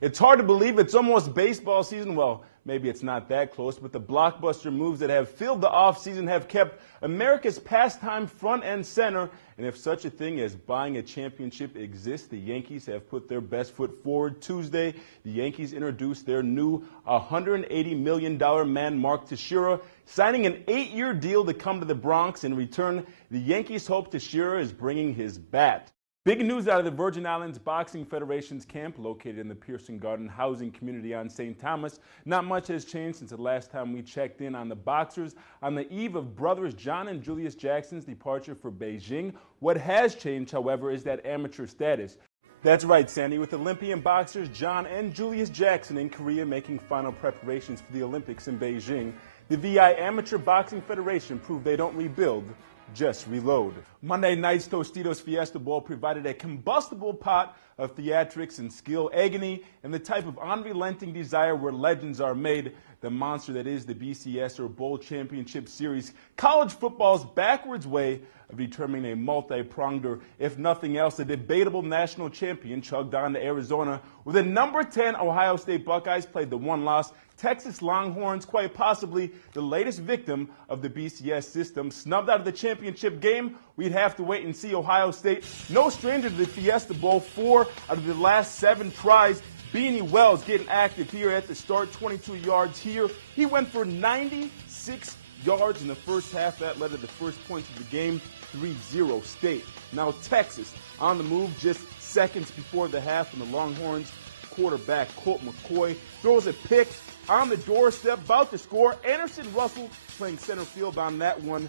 It's hard to believe it's almost baseball season. Well, maybe it's not that close, but the blockbuster moves that have filled the offseason have kept America's pastime front and center. And if such a thing as buying a championship exists, the Yankees have put their best foot forward. Tuesday, the Yankees introduced their new $180 million man, Mark Teixeira, signing an 8-year deal to come to the Bronx. In return, the Yankees hope Teixeira is bringing his bat. Big news out of the Virgin Islands Boxing Federation's camp located in the Pearson Garden housing community on St. Thomas. Not much has changed since the last time we checked in on the boxers on the eve of brothers John and Julius Jackson's departure for Beijing. What has changed, however, is that amateur status. That's right, Sandy, with Olympian boxers John and Julius Jackson in Korea making final preparations for the Olympics in Beijing, the VI Amateur Boxing Federation proved they don't rebuild, just reload. Monday night's Tostitos Fiesta Bowl provided a combustible pot of theatrics and skill, agony, and the type of unrelenting desire where legends are made. The monster that is the BCS or Bowl Championship Series, college football's backwards way of determining a multi-pronged or, if nothing else, a debatable national champion, chugged on to Arizona, where the number 10 Ohio State Buckeyes played the one-loss Texas Longhorns, quite possibly the latest victim of the BCS system. Snubbed out of the championship game, we'd have to wait and see. Ohio State, no stranger to the Fiesta Bowl, 4 out of the last 7 tries. Beanie Wells getting active here at the start, 22 yards here. He went for 96 yards in the first half. That led to the first points of the game, 3-0 State. Now Texas on the move just seconds before the half, and the Longhorns quarterback Colt McCoy throws a pick on the doorstep, about to score. Anderson Russell playing center field on that one.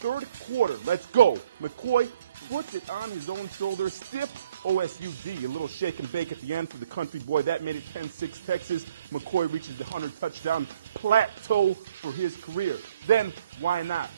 Third quarter, let's go. McCoy puts it on his own shoulder, stiff OSU D. A little shake and bake at the end for the country boy. That made it 10-6 Texas. McCoy reaches the 100-touchdown plateau for his career. Then, why not?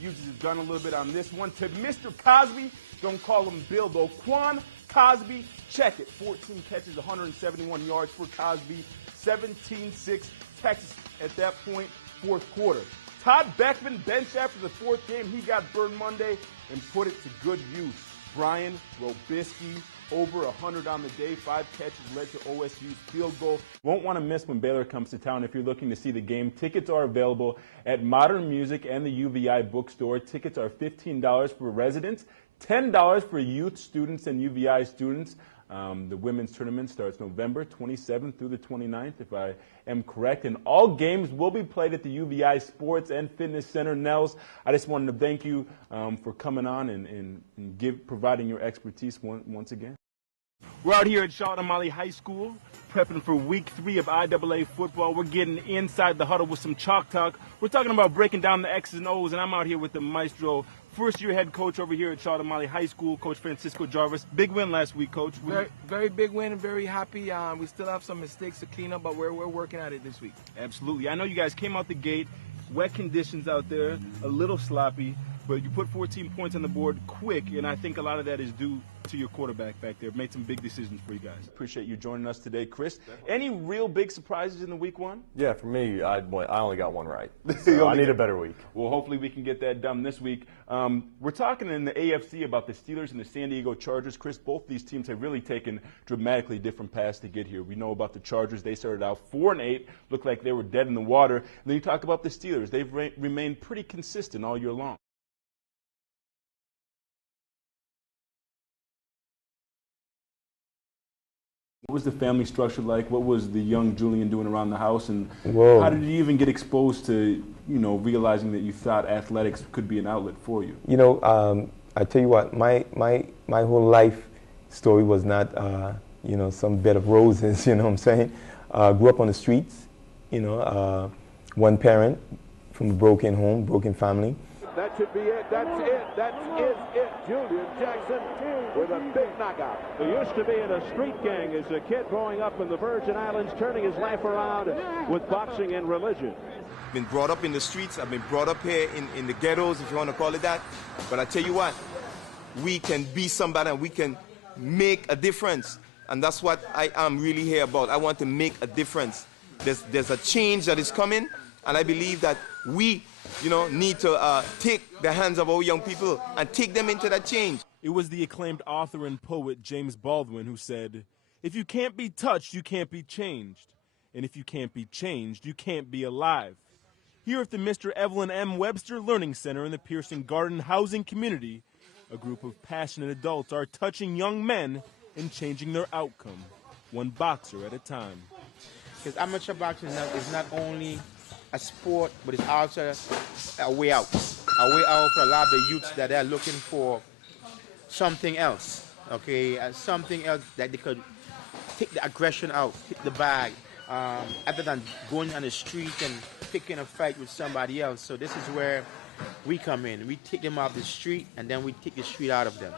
Uses his gun a little bit on this one to Mr. Cosby. Don't call him Bill, though. Quan Cosby, check it. 14 catches, 171 yards for Cosby. 17-6 Texas at that point, fourth quarter. Todd Beckman benched after the fourth game. He got burned Monday and put it to good use. Brian Robisky, over 100 on the day. 5 catches led to OSU's field goal. Won't want to miss when Baylor comes to town if you're looking to see the game. Tickets are available at Modern Music and the UVI bookstore. Tickets are $15 for residents, $10 for youth students and UVI students. The women's tournament starts November 27th through the 29th, if I am correct. And all games will be played at the UVI Sports and Fitness Center. Nels, I just wanted to thank you for coming on and providing your expertise once again. We're out here at Charlotte Amalie High School, prepping for week 3 of IAA football. We're getting inside the huddle with some chalk talk. We're talking about breaking down the X's and O's, and I'm out here with the maestro, first-year head coach over here at Charlotte Amalie High School, Coach Francisco Jarvis. Big win last week, Coach. Very big win and very happy. We still have some mistakes to clean up, but we're working at it this week. Absolutely. I know you guys came out the gate, wet conditions out there, a little sloppy, but you put 14 points on the board quick, and I think a lot of that is due to your quarterback back there. Made some big decisions for you guys. Appreciate you joining us today, Chris. Any real big surprises in the week 1? Yeah, for me, I only got one right. So I need a better week. Well, hopefully we can get that done this week. We're talking in the AFC about the Steelers and the San Diego Chargers. Chris, both these teams have really taken dramatically different paths to get here. We know about the Chargers. They started out 4-8, looked like they were dead in the water. And then you talk about the Steelers. They've remained pretty consistent all year long. What was the family structure like? What was the young Julian doing around the house? And how did you even get exposed to, realizing that you thought athletics could be an outlet for you? I tell you what, my whole life story was not, some bed of roses, you know what I'm saying? Grew up on the streets, one parent from a broken home, broken family. That should be it. That's it. That is it. Julius Jackson with a big knockout. He used to be in a street gang as a kid growing up in the Virgin Islands, turning his life around with boxing and religion. Been brought up in the streets. I've been brought up here in the ghettos, if you want to call it that. But I tell you what, we can be somebody and we can make a difference. And that's what I am really here about. I want to make a difference. There's a change that is coming, and I believe that we need to take the hands of our young people and take them into that change. It was the acclaimed author and poet James Baldwin who said, If you can't be touched, you can't be changed. And if you can't be changed, you can't be alive. Here at the Mr. Evelyn M. Webster Learning Center in the Pearson Garden housing community, a group of passionate adults are touching young men and changing their outcome, one boxer at a time. Because amateur boxing is not only a sport, but it's also a way out. A way out for a lot of the youths that are looking for something else, okay? Something else that they could take the aggression out, take the bag, other than going on the street and picking a fight with somebody else. So this is where we come in. We take them off the street, and then we take the street out of them.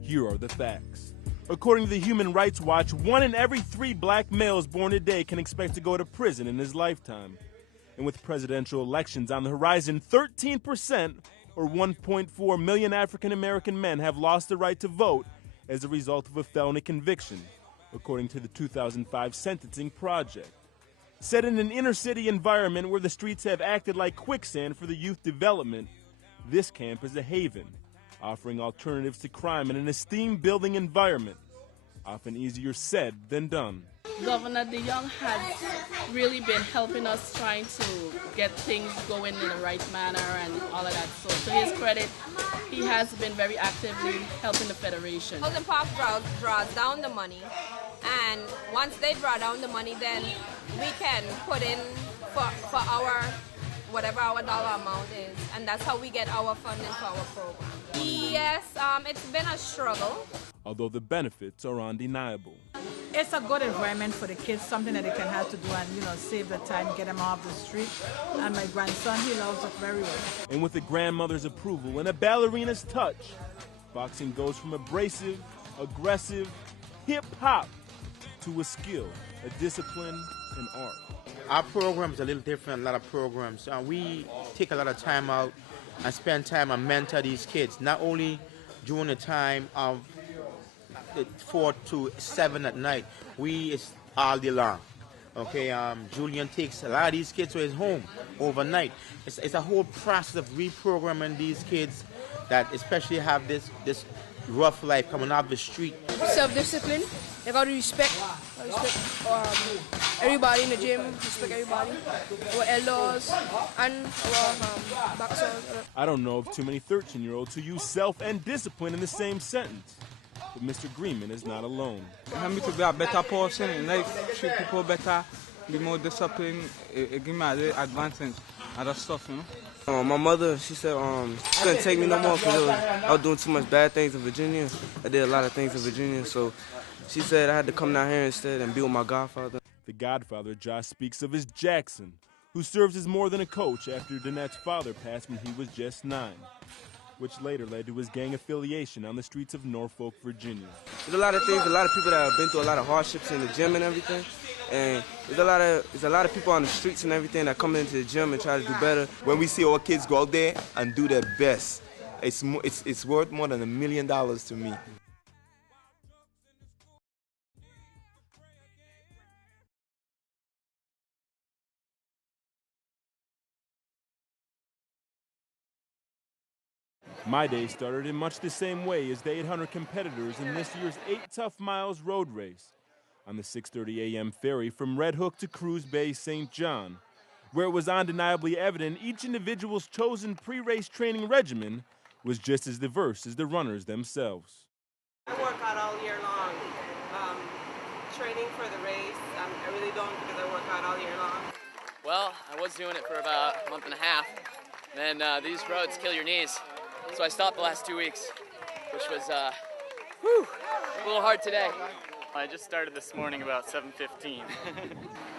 Here are the facts. According to the Human Rights Watch, 1 in every 3 black males born today can expect to go to prison in his lifetime. And with presidential elections on the horizon, 13%, or 1.4 million African American men, have lost the right to vote as a result of a felony conviction, according to the 2005 Sentencing Project. Set in an inner-city environment where the streets have acted like quicksand for the youth development, this camp is a haven, offering alternatives to crime in an esteem-building environment. Often easier said than done. Governor DeYoung has really been helping us trying to get things going in the right manner and all of that. So to his credit, he has been very actively helping the Federation. Housing Park draws down the money, and once they draw down the money, then we can put in for our whatever our dollar amount is, and that's how we get our funding for our program. Yes, it's been a struggle. Although the benefits are undeniable. It's a good environment for the kids, something that they can have to do and, save the time, get them off the street. And my grandson, he loves it very well. And with a grandmother's approval and a ballerina's touch, boxing goes from abrasive, aggressive, hip-hop to a skill, a discipline, and art. Our program is a little different than a lot of programs. We take a lot of time out and spend time and mentor these kids, not only during the time of 4 to 7 at night. It's all day long. Okay, Julian takes a lot of these kids to his home overnight. It's a whole process of reprogramming these kids that especially have this rough life coming off the street. Self-discipline. They got to respect everybody in the gym, respect everybody, our elders and our boxers. I don't know of too many 13-year-olds who use self and discipline in the same sentence. But Mr. Greenman is not alone. Help me to be a better person in life, treat people better, be more disciplined, it give me a advancement, other stuff, My mother, she said she couldn't take me no more because I was doing too much bad things in Virginia. I did a lot of things in Virginia, so she said I had to come down here instead and be with my godfather. The godfather Josh speaks of is Jackson, who serves as more than a coach after Danette's father passed when he was just 9. Which later led to his gang affiliation on the streets of Norfolk, Virginia. There's a lot of things, a lot of people that have been through a lot of hardships in the gym and everything. And there's a lot of people on the streets and everything that come into the gym and try to do better. When we see our kids go out there and do their best, it's worth more than $1 million to me. My day started in much the same way as the 800 competitors in this year's 8 Tough Miles road race on the 6:30 a.m. ferry from Red Hook to Cruz Bay, St. John, where it was undeniably evident each individual's chosen pre-race training regimen was just as diverse as the runners themselves. I work out all year long. Training for the race, I really don't because I work out all year long. Well, I was doing it for about a month and a half. Then these roads kill your knees. So I stopped the last 2 weeks, which was a little hard today. I just started this morning about 7:15.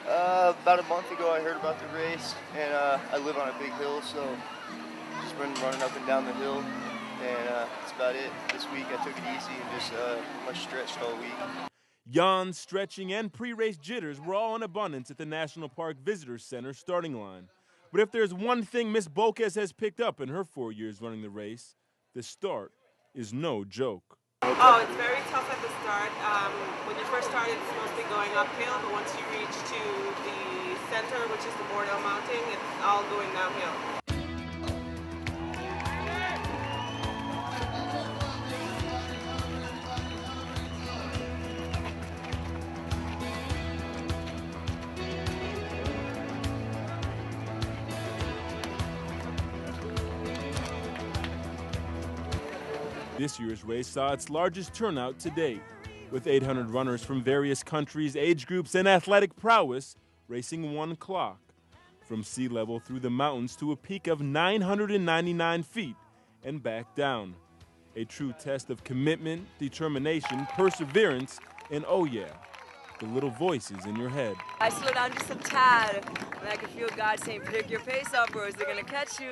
About a month ago I heard about the race, and I live on a big hill, so just been running up and down the hill, and that's about it. This week I took it easy and just much stretched all week. Yawns, stretching, and pre-race jitters were all in abundance at the National Park Visitors Center starting line. But if there's one thing Miss Bocas has picked up in her 4 years running the race, the start is no joke. Oh, it's very tough at the start. When you first start, it's mostly going uphill, but once you reach to the center, which is the Bordeaux Mountain, it's all going downhill. This year's race saw its largest turnout to date, with 800 runners from various countries, age groups, and athletic prowess racing one clock, from sea level through the mountains to a peak of 999 feet and back down. A true test of commitment, determination, perseverance, and oh yeah, the little voices in your head. I slow down just a tad, and I can feel God saying, pick your pace up or they're going to catch you.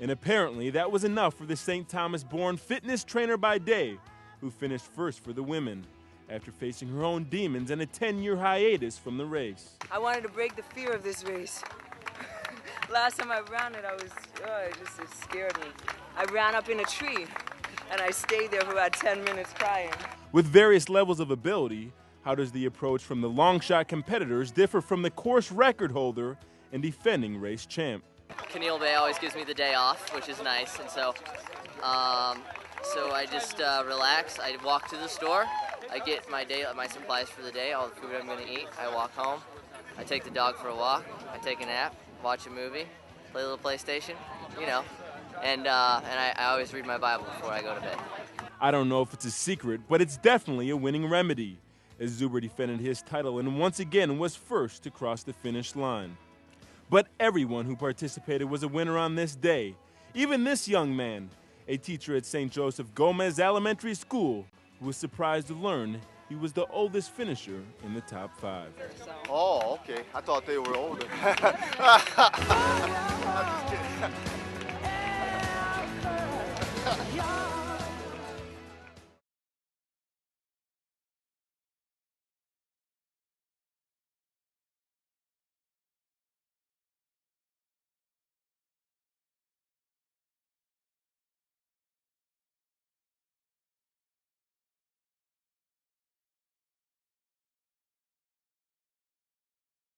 And apparently that was enough for the St. Thomas-born fitness trainer by day, who finished first for the women, after facing her own demons and a 10-year hiatus from the race. I wanted to break the fear of this race. Last time I ran it, it scared me. I ran up in a tree, and I stayed there for about 10 minutes crying. With various levels of ability, how does the approach from the long shot competitors differ from the course record holder and defending race champ? Keneal Bay always gives me the day off, which is nice, and so I just relax. I walk to the store, I get my supplies for the day, all the food I'm going to eat. I walk home, I take the dog for a walk, I take a nap, watch a movie, play a little PlayStation, you know, and I always read my Bible before I go to bed. I don't know if it's a secret, but it's definitely a winning remedy, as Zuber defended his title and once again was first to cross the finish line. But everyone who participated was a winner on this day. Even this young man, a teacher at St. Joseph Gomez Elementary School, who was surprised to learn he was the oldest finisher in the top 5. Oh, okay. I thought they were older.